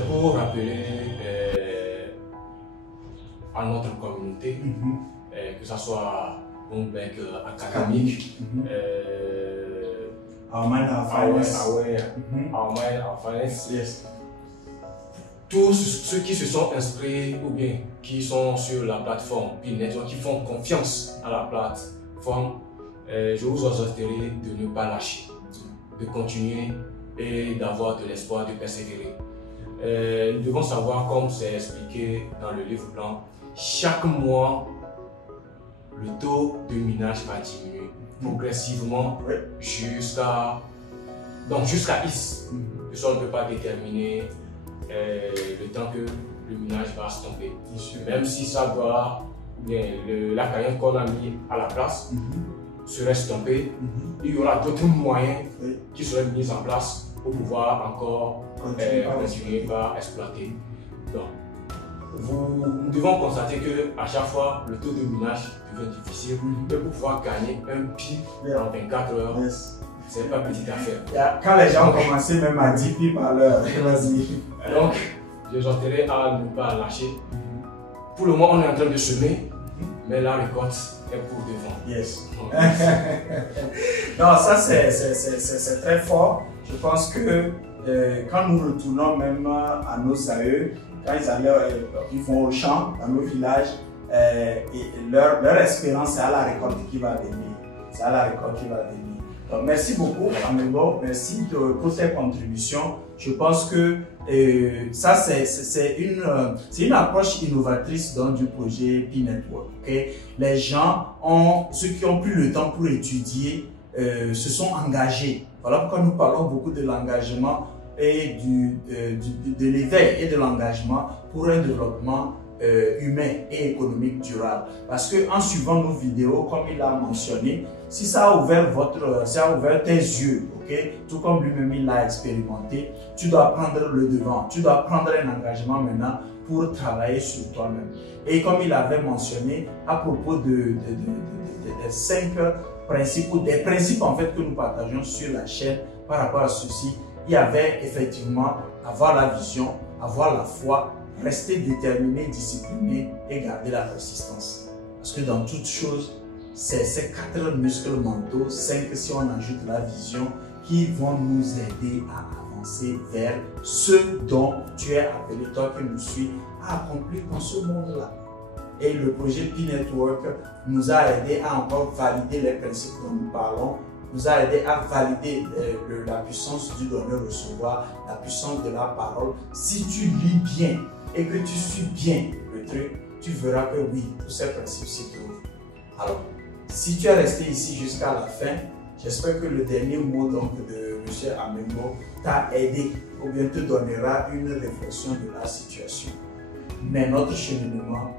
c'est pour rappeler à notre communauté, que ce soit Bloomberg académique, Our Mind, Our Finance, Yes. tous ceux qui se sont inscrits ou bien qui sont sur la plateforme P-Network, qui font confiance à la plateforme, je vous exhorterai de ne pas lâcher, de continuer et d'avoir de l'espoir, de persévérer. Nous devons savoir, comme c'est expliqué dans le livre blanc, chaque mois, le taux de minage va diminuer progressivement jusqu'à X. Ça, on ne peut pas déterminer le temps que le minage va se tomber. Même si ça doit, la carrière qu'on a mis à la place serait stoppée, il y aura d'autres moyens qui seraient mis en place pour pouvoir encore continuer à exploiter. Donc, nous devons constater qu'à chaque fois, le taux de minage devient difficile. Mais pour pouvoir gagner un pi en 24 heures, c'est pas petite affaire. Quand les gens ont commencé même à 10 pi par l'heure, vas-y. Donc, j'exhorterai à ne pas lâcher. Pour le moment, on est en train de semer, mais la récolte est pour devant. Yes. Non, ça c'est très fort. Je pense que quand nous retournons même à nos aïeux, quand ils vont au champ, dans nos villages, et leur espérance, c'est à la récolte qui va venir. C'est à la récolte qui va venir. Donc, merci beaucoup, Amengo. Merci pour tes contributions. Je pense que ça, c'est une approche innovatrice du projet P-Network. Okay? Les gens, ceux qui ont pris le temps pour étudier, se sont engagés. Voilà pourquoi nous parlons beaucoup de l'engagement et de l'éveil et de l'engagement pour un développement humain et économique durable. Parce que en suivant nos vidéos, comme il a mentionné, si ça a ouvert tes yeux, ok, tout comme lui-même il l'a expérimenté, tu dois prendre le devant, tu dois prendre un engagement maintenant pour travailler sur toi-même. Et comme il avait mentionné à propos des 5 principes, ou des principes en fait que nous partageons sur la chaîne par rapport à ceci, il y avait effectivement avoir la vision, avoir la foi, rester déterminé, discipliné et garder la persistance. Parce que dans toute chose, c'est ces 4 muscles mentaux, 5 si on ajoute la vision, qui vont nous aider à avancer vers ce dont tu es appelé, toi qui nous suis, à accomplir dans ce monde-là. Et le projet P-Network nous a aidé à encore valider les principes dont nous parlons, nous a aidé à valider la puissance du donneur-recevoir, la puissance de la parole. Si tu lis bien et que tu suis bien le truc, tu verras que oui, tous ces principes s'y trouvent. Alors, si tu es resté ici jusqu'à la fin, j'espère que le dernier mot donc, de M. Amengo t'a aidé ou bien te donnera une réflexion de la situation. Mais notre cheminement,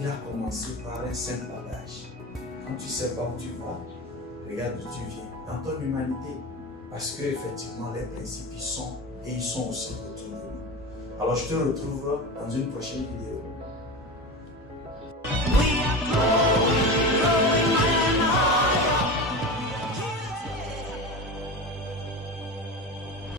il a commencé par un simple adage. Quand tu ne sais pas où tu vas, regarde d'où tu viens, dans ton humanité. Parce que effectivement les principes y sont et ils sont aussi autour de nous. Alors je te retrouve dans une prochaine vidéo.